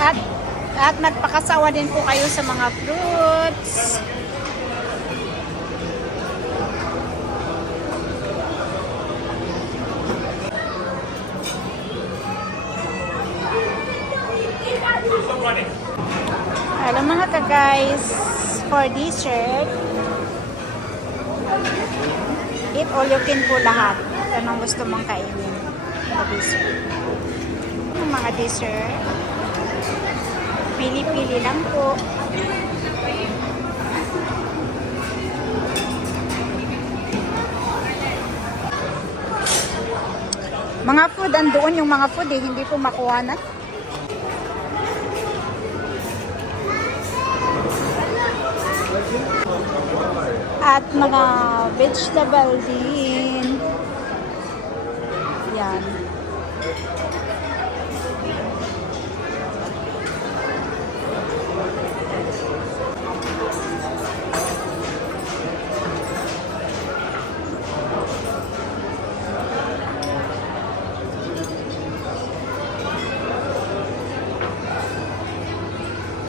At, at magpakasawa din po kayo sa mga fruits. Hello mga ka-guys, for dessert, eat all you can po lahat. Anong gusto mong kainin sa dessert. Yung mga dessert, pili-pili lang po. Mga food, andoon yung mga food eh, hindi po makuha na. At mga vegetable din. Yan.